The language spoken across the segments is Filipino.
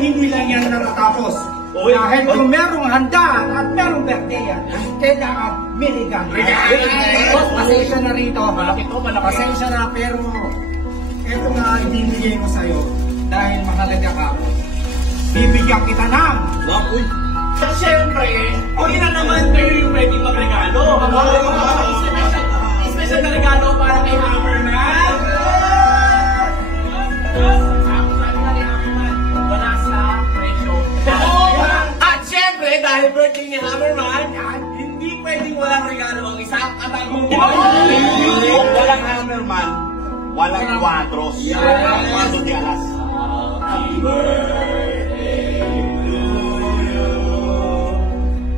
hindi lang yan natatapos. Dahil kung merong handa at merong birthday yan, kailangan may regalo. Pasensya na rito. Pasensya na, pero eto nga ibibigay ko sa'yo dahil mahalaga ka. Bibigyan kita ng... At syempre, hindi na naman kayo yung pwedeng magregalo. Special na regalo para kay Hammerman. Wala sa presyo. At syempre, dahil birthday ni Hammerman, hindi pwedeng walang regalo ang isang katagong boy. Walang Hammerman, walang Quadros. Paso di alas. Happy birthday to you.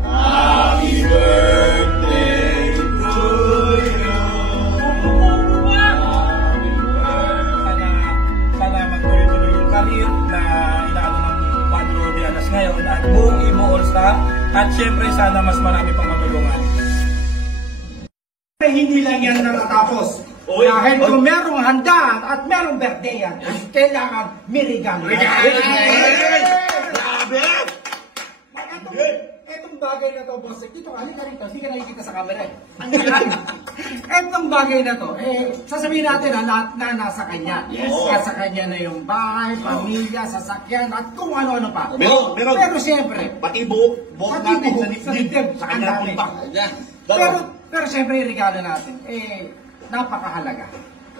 Happy birthday to you. Sana magtuloy-tuloy yung career na inaano ng Quadro de Alas ngayon at buong Ibo All-Star. At syempre sana mas marami pang matulungan. Hindi lang yan natatapos. Dahil kung merong handa at merong birthday yan, kailangan may regalo. Grabe! Etong bagay na to, boss, dito ka, halika rito, hindi ka nakikita sa camera. Etong bagay na to, sasabihin natin na lahat na nasa kanya. Nasa kanya na yung bahay, pamilya, sasakyan, at kung ano-ano pa. Pero siyempre, pati buhok natin sa dibdib, sa kanya punta. Pero siyempre yung regalo natin, napakahalaga.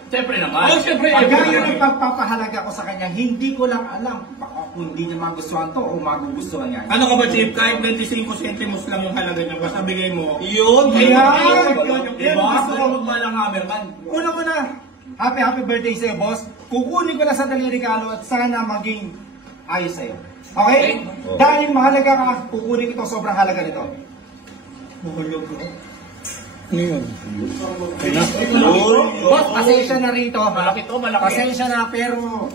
Siyempre naman. Pagkaya ng pagpapahalaga ko sa kanya, hindi ko lang alam baka kung hindi niya magustuhan to o magugustuhan niya. Ano ka ba, Chief? Kahit 25 centimos lang yung halaga niya, basta bigay mo. Yun! Yan ang gusto ko. Magbalang Hammerman. Una-una, happy birthday sa'yo, boss. Kukunin ko na sa daling regalo at sana maging ayos sa'yo. Okay? Dahil mahalaga ka, kukunin ko ito, sobrang halaga nito. Boss, pasensya na rito. Malaki. Pasensya na, pero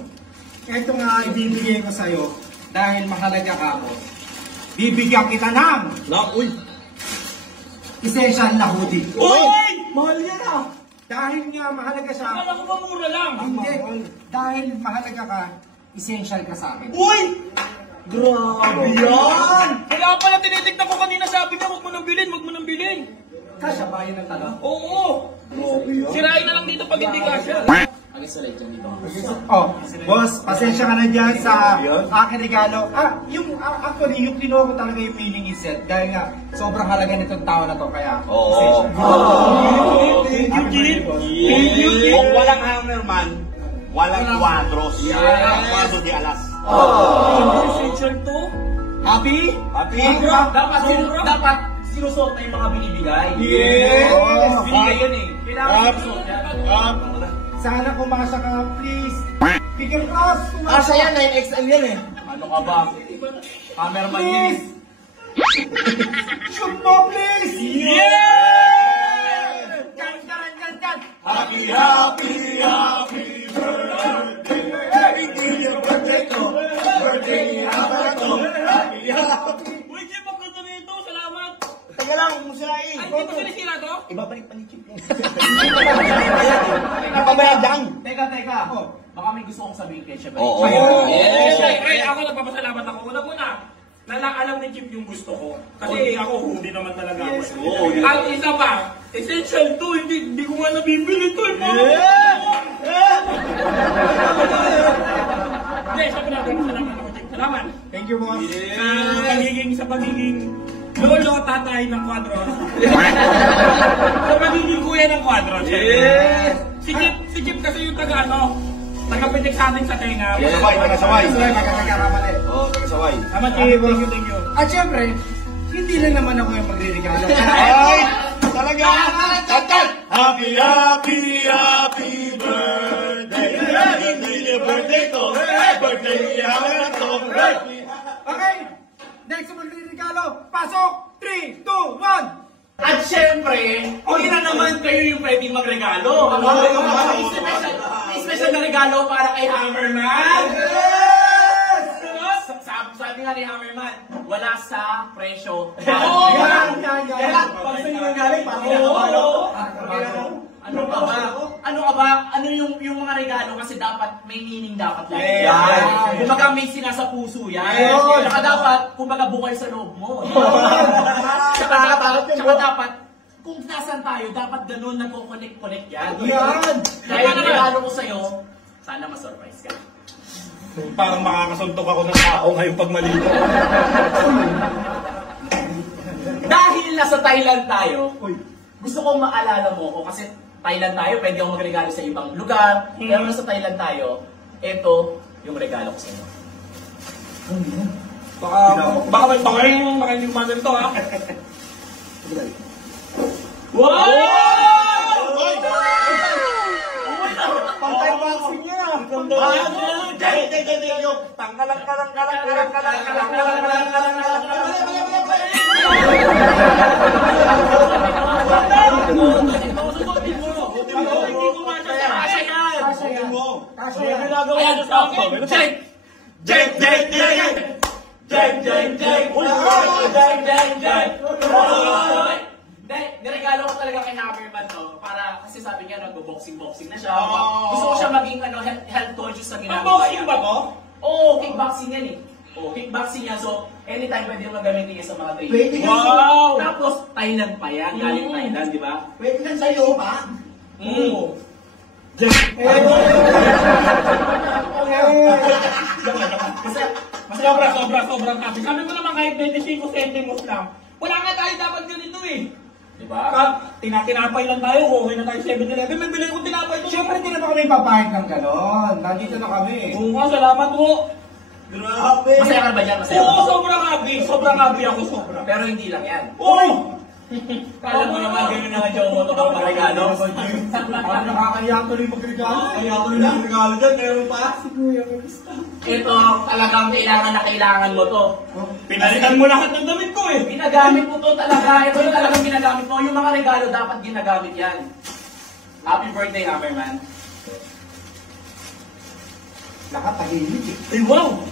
ito nga ibibigay ko sa'yo dahil mahalaga ka ako. Bibigyan kita ng essential na hoodie. Mahal yan ah! Dahil nga mahalaga siya. Akala ko ba mura lang? Hindi. Dahil mahalaga ka, essential ka sa akin. Grabe yan! Kaya pala tinitignan ko kanina, sabi niya, huwag mo nang bilhin. Kasya ba yun ang tanong? Oo! Sirain na lang dito pag hindi kasya. Boss, pasensya ka na dyan sa aking regalo. Actually, yung kinuha ko talaga yung meaning is set. Dahil nga, sobrang halaga nitong tao na to. Kaya, Thank you, Chief! Kung walang Hammerman, walang Quadros. Paso di alas. Essential to? happy? Dapat sinusuot na yung mga binibigay. Yes! Binigay yun eh. Kailangan sinusuot yan. Sana kumasa ka, please. Figure cross! Asa yan, 9XL yan eh. Ano ka ba? Hammerman yun. Shoot mo, please! Yeah! Kan! Happy birthday! Hindi yung birthday ko. Birthday ni Hammerman. Uy, Chief, ang ganda nito. Salamat. Teka lang, kung sirain. Ay, hindi mo sinisira to? Ibabalik pa ni Chip yan. Ipabayad lang. Teka. Baka may gusto kong sabihin kay Chef. Oo. Siyempre, ako nagpapasalamat ako. Una-una, alam ni Chip yung gusto ko. Kasi ako, hindi naman talaga ako. At isa pa, essential to. Hindi ko nga nabibili to. Hindi, sabi natin, salamat ako, Chip. Salamat. Thank you, boss. Sa pagiging lolo tatay ng Quadros. Sa pagiging kuya ng Quadros. Si Chip kasi yung taga-pitik sa atin sa tenga. Tagasaway. Magkakaramali. Tagasaway. Tama, Chip. Thank you. At syempre, hindi lang naman ako yung magre-regalo. Ay! Talaga! Happy birthday! Hindi niya birthday to! Birthday niya to! Okay, next magre-regalo. Pasok! 3, 2, 1! At syempre, hindi na naman kayo yung pwedeng magregalo. Special na regalo para kay Hammerman. Sabi nga ni Hammerman, wala sa presyo. Yan. Pag sa'yo nang galing, parang kinakabalo. Ano pa ba? ano ka ba? Ano yung mga regalo kasi dapat may meaning dapat lang. Yes. Kumbaga may sinasa puso yan. Yes. Saka dapat, kumbaga bukal sa loob mo. Saka dapat, kung nasan tayo, dapat ganun nagko-connect yan. Yan. Dahil ang regalo ko sa'yo, sana ma-surprise ka. Parang makakasuntok ako ng tao ngayon pag malito. Dahil nasa Thailand tayo, gusto kong maalala mo ko kasi Thailand tayo, pwede akong magregalo sa ibang lugar. Pero nasa Thailand tayo, ito yung regalo ko sa inyo. Baka may bangay yung makinig mother to, ha? Wow! Pantay boxing niya. Niregalo ko talaga kay Hammerman to para kasi sabi niya nagbo-boxing na siya. Gusto ko siya maging health conscious sa ginagawa niya. Unboxing ba to? Oo, kickboxing yan eh. Oo, kickboxing yan. So, anytime pwede mo gamitin yan sa mga training. Pwede yan. Wow! Tapos, Thailand pa yan. Galing Thailand, di ba? Pwede lang sa'yo, pa. Oo. Sobrang happy. Sabi ko naman kahit 25 centimos lang. Wala nga tayo dapat ganito eh. Di ba? Tinapay lang tayo, okay na tayo 7-Eleven. May bilhin kong tinapay to. Siyempre, hindi na ba kami papahit ng gano'n? Nandito na kami. Oo nga, salamat po. Grabe. Masaya ka ba dyan? Masaya ka Oo, ba? sobrang happy. Sobrang happy ako, sobra. Pero hindi lang yan. Oo! Kala mo naman ganyan na nga dyan mo ito mga regalo. Parang nakakahiya tuloy magregalo. Kaya tuloy magregalo dyan. Meron pa. Si Kuya, kamusta? Ito, talagang kailangan na kailangan mo to. Pinalitan mo lahat ng damit ko eh. Ginagamit mo to talaga. Ito yung talagang ginagamit mo. Yung mga regalo dapat ginagamit yan. Happy birthday, Hammerman. Lahat tahimik eh. Ay, wow!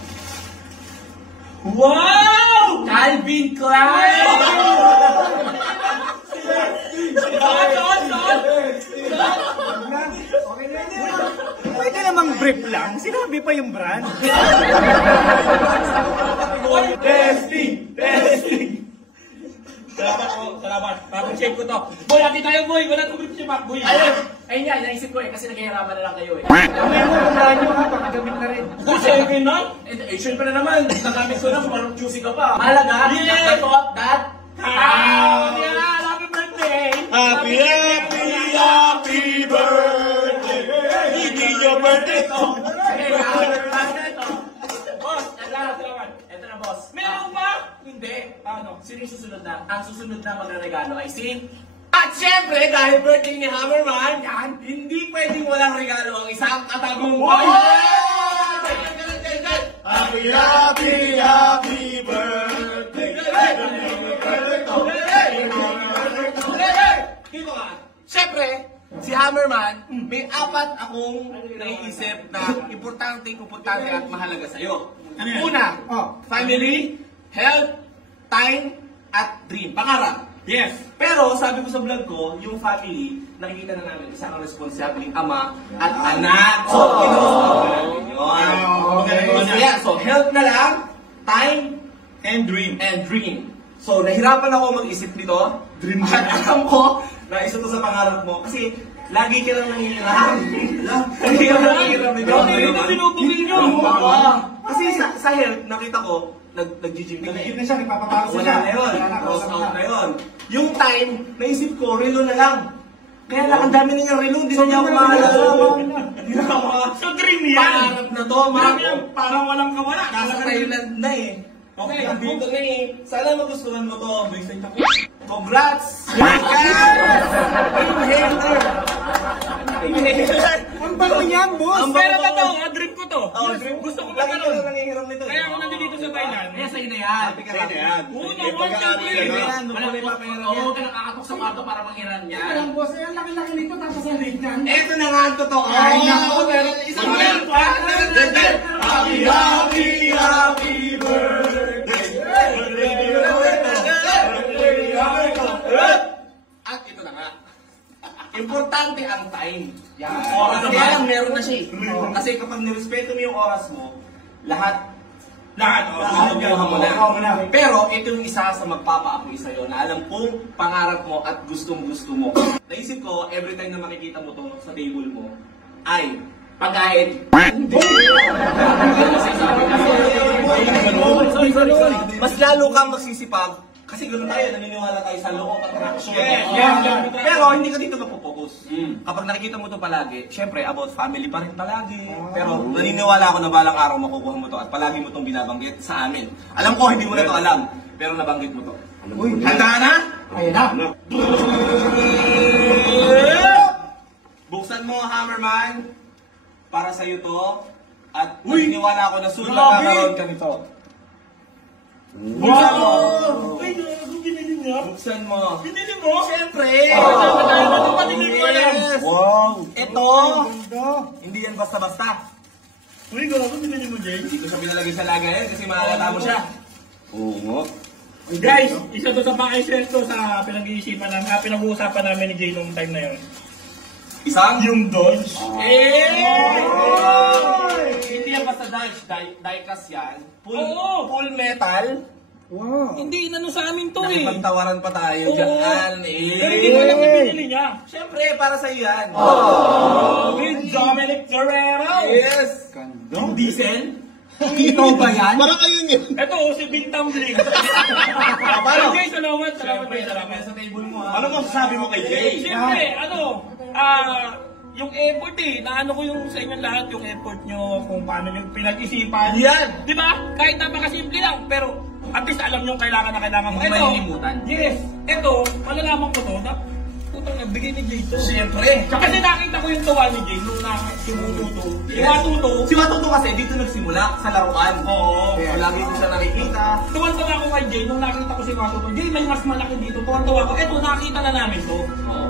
Wow! Calvin Klein! Okay na yan. Pwede namang brief lang. Sinabi pa yung brand. Testing! Salamat po, salamat. Bagong shape ko to. Boy, hati tayo boy. Wala tong grip si Mac, boy. Ayun nga, naisip ko eh, kasi naghihiraman na lang kayo eh. Kamay mo kung brand nyo ha. Pakagamit na rin. Second na? Syempre naman, nagamit ko na, parang juicy ka pa. Mahalaga, Yeah. I thought that, Yeah! Happy birthday! Happy birthday! Hindi your birthday to! Boss, Salamat. eto na boss. Meron pa? Hindi. Ano? Sino yung susunod na? Ang susunod na magre-regalo ay si... At syempre, dahil birthday ni Hammerman, yan, hindi pwedeng walang regalo ang isang katagong boy! Happy birthday! Dito ka. Syempre, si Hammerman, may apat akong naiisip na importante at mahalaga sa'yo. Ano yan? Una, Oh. family, health, time, at dream. Pangarap. Yes. Pero sabi ko sa vlog ko, yung family, nakikita na namin isang responsibleng ama at anak. So, inuusap namin yun. So, yeah, so health na lang, time, And dream. and dream. So, nahirapan ako mag-isip nito. Dream. At alam ko na isa to sa pangarap mo. Kasi, lagi ka lang nangihiram. Lagi ka lang nangihiram nito. Bakit ito pinupugil nyo? Kasi sa health, nakita ko, nag-gym ka na eh. Nag-gym na siya. Nagpapapawis Wala na yun. Cross out na yun. Yung time, naisip ko, relo na lang. Kaya lang, ang dami niyang relo, hindi na niya ako maalala. Hindi na ako So dream yan. pangarap na to, Dream yan. mga Parang walang kawala. nasa Thailand na eh. Okay, Dito na eh. Sana magustuhan mo to. Ako. Congrats! Inhaler! Inhaler! Ang bago niyan, boss. Ang Pero ba to? Dream ko to. Oh, dream. Gusto ko Lagi ka magkaroon. lang nangihiram nito. Kaya ako nandito sa Thailand. Kaya sa'yo na yan. Sa'yo na yan. Oo, May naman, pagkakaamin syempre. ka na. Wala may papahiram yan. Oo, ka nakakatok sa kwarto para manghiram Kaya yan. lang, boss. Ang laki-laki nito. Tapos ang liit niyan. Eto na nga ang totoo. Ay, naku, pero isang meron pa. Happy birthday! At ito na nga. Importante ang time. Kaya lang meron na siya. Kasi kapag nirespeto mo yung oras mo, lahat makukuha mo na. Pero ito yung isa sa magpapaapoy sa'yo na alam kong pangarap mo at gustong-gusto mo. Naisip ko, every time na makikita mo to sa table mo, ay pagkain. Mas lalo kang magsisipag kasi ganoon tayo, naniniwala tayo sa law of attraction. Pero hindi ka dito mapopokus. Kapag nakikita mo to palagi, syempre about family pa rin palagi. Pero naniniwala ako na balang araw makukuha mo to at palagi mo tong binabanggit sa amin. Alam ko hindi mo na to alam, pero nabanggit mo to. Handa na? Ayun na. Buksan mo, Hammerman. Para sa'yo to. At naniniwala ako na soon magkakaroon ka nito. Buksan mo! Ay, ano binili niya? Buksan mo. Binili mo? Siyempre! Yes! Wow! Ito! Hindi yan basta-basta. Uy, gago, binili mo, Jay? Hindi ko siya pinalagay sa lagayan kasi mahalata mo siya. Oo nga. Guys, isa to sa pakaisesto sa pinag-iisipan namin, pinag-uusapan namin ni Jay nung time na yun. Isang? Yung Dodge. Hindi yan basta Dodge, diecast yan. Oo. Full metal. Hindi, inano sa amin to eh. Nakipagtawaran pa tayo Oo. dyan Pero hindi mo alam na binili niya. Siyempre, para sa'yo yan. With Dominic Guerrero. Yes! Yung diesel? Ikaw ba yan? Parang kayo niya. Ito, si Big Tumbling. Paano? Jay, salamat. Salamat. Salamat sa table mo ha. Ano mo sasabi mo kay Jay? Siyempre, yung effort eh, naano ko yung sa inyong lahat, yung effort nyo, kung paano yung pinag-isipan. Yan! Di ba? Kahit napakasimple lang, pero at least alam nyo kailangan mo. Hindi malilimutan. Yes, ito, malalaman ko to, putang nagbigay ni Jay to. Siyempre. Kasi nakita ko yung tuwa ni Jay nung nakasimuto. Yes. Si Matuto. Si Matuto kasi dito nagsimula sa laruan. Oo. So, lagi ko siya nakikita. Tuwan-tuwa ako kay Jay nung nakita ko si Matuto. Jay, may mas malaki dito. Tuwan-tuwa ako. Eto, nakita na namin to.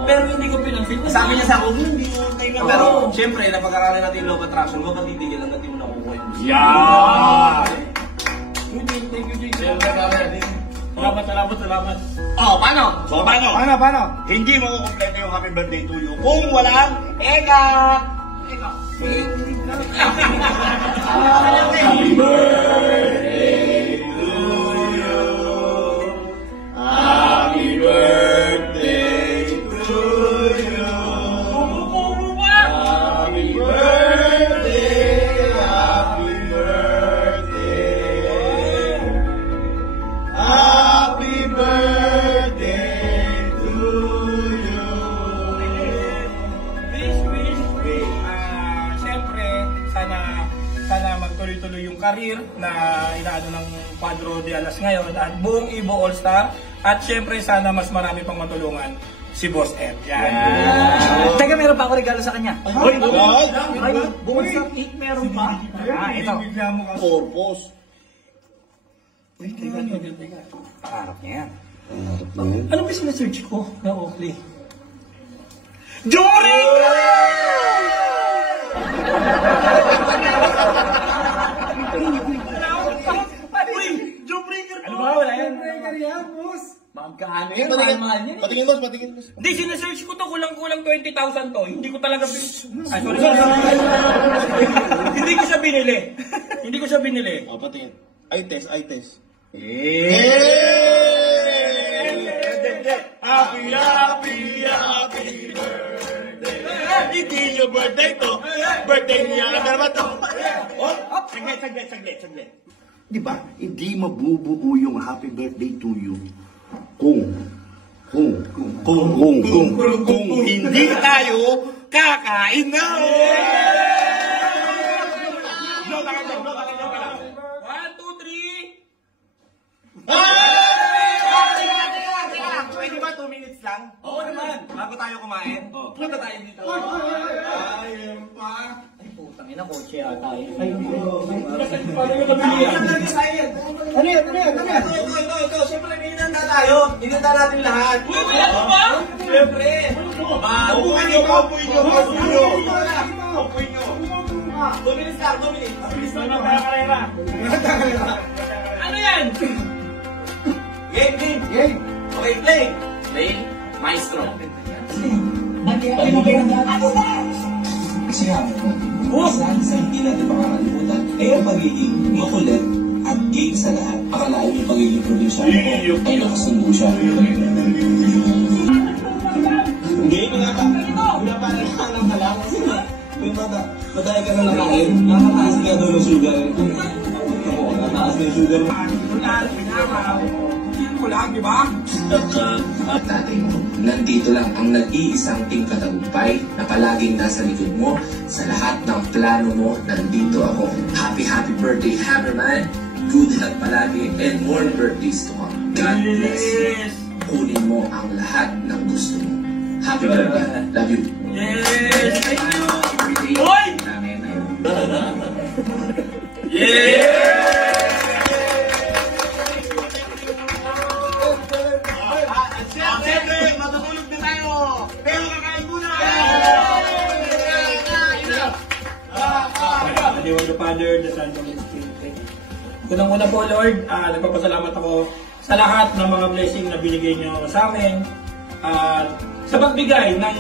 Pero hindi ko pinansin. Sabi niya sa akin, hindi mo tingnan. Pero, siyempre, napag-aralan natin yung law of attraction. Huwag kang titigil hanggang di mo nakukuha yung gusto. Yeah! Thank you, Jay. Salamat. Oh, paano? So, paano? Paano? Hindi makukumpleto yung happy birthday to you kung walang Eka! happy birthday to you. Happy birthday to you. Happy birthday. Happy birthday. Happy birthday to you. Wish. Siyempre, sana magtuloy-tuloy yung karir na inaano ng Cuadro de Alas ngayon at buong Ibo All-Star. At siyempre, sana mas marami pang matulungan si Boss Ed. Yan. Teka, meron pa ako regalo sa kanya. Ay, Bumagsak 8 meron pa. Ito. Purpose. Pangarap niya yan. Ano ba sinasearch ko na Oakley? Jory! Uy! Jawbreaker to! Ano ba? Wala yan. Yan, boss. Magkano yun? Mahal yan. Patingin mo. Hindi, sinesearch ko to, kulang-kulang 20,000 to. Hindi ko talaga Ay, sorry. Hindi ko siya binili. Oh, patingin. Ay, test. Happy birthday. Hindi yung birthday to. Birthday niya. Ano naman to? Saglit. Di ba? Hindi mabubuo yung happy birthday to you kung hindi tayo kakain na. 1, 2, 3. Pwede ba 2 minutes lang? Oo naman. Bago tayo kumain, punta tayo dito. Ayun pa. Ay, putang ina, kotse ata yun. Ay, Paano yung nabili yan? ano yan? Ito. Siyempre, hinanda tayo. Hinanda natin lahat. Uy, wala mo ba? Siyempre. Upuin nyo. 2 minutes lang, 2 minutes. Bilis na ng karera. Ano yan? Game. Okay, play. Play. Maestro. Kasi saan sa hindi natin makakalimutan ay ang pagiging makulit at game sa lahat. Akalain yung pagiging probinsyano ko ay nakasundo siya. Game nga pa. Pinapalang ka ng halang kasi may matay ka na nakain. Nakataas nga doon ng sugar. Oo, nataas na yung sugar. Wala, di ba? At tatay mo, nandito lang ang nag-iisang team katagumpay na palaging nasa likod mo sa lahat ng plano mo. Nandito ako. Happy birthday, Hammerman. Good health palagi and more birthdays to come. God bless you. Kunin mo ang lahat ng gusto mo. Happy birthday. Love you. Yes! Thank you! Birthday Oy! namin. Yeah! Siyempre, matutulog na tayo! Pero kakain muna! The Word of Father, the Son, the Holy Spirit. Unang-una po, Lord, nagpapasalamat ako sa lahat ng mga blessing na binigay niyo sa amin. At sa pagbigay ng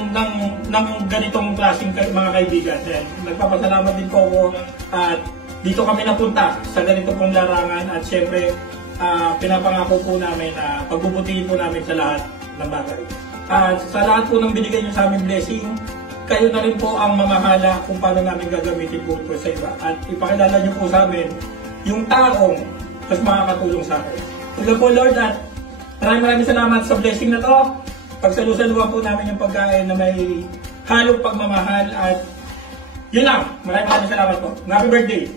ganitong klaseng mga kaibigan. Nagpapasalamat din po ako at dito kami napunta sa ganito pong larangan at syempre pinapangako po namin na pagbubutihin po namin sa lahat ng bagay. At sa lahat po ng binigay niyo sa aming blessing, kayo na rin po ang mamahala kung paano namin gagamitin po ito sa iba. At ipakilala niyo po sa amin yung taong mas makakatulong sa akin. Ito po, Lord, at maraming salamat sa blessing na to. Pagsalusaluhan po namin yung pagkain na may halong pagmamahal at yun lang. Maraming salamat po. Happy birthday!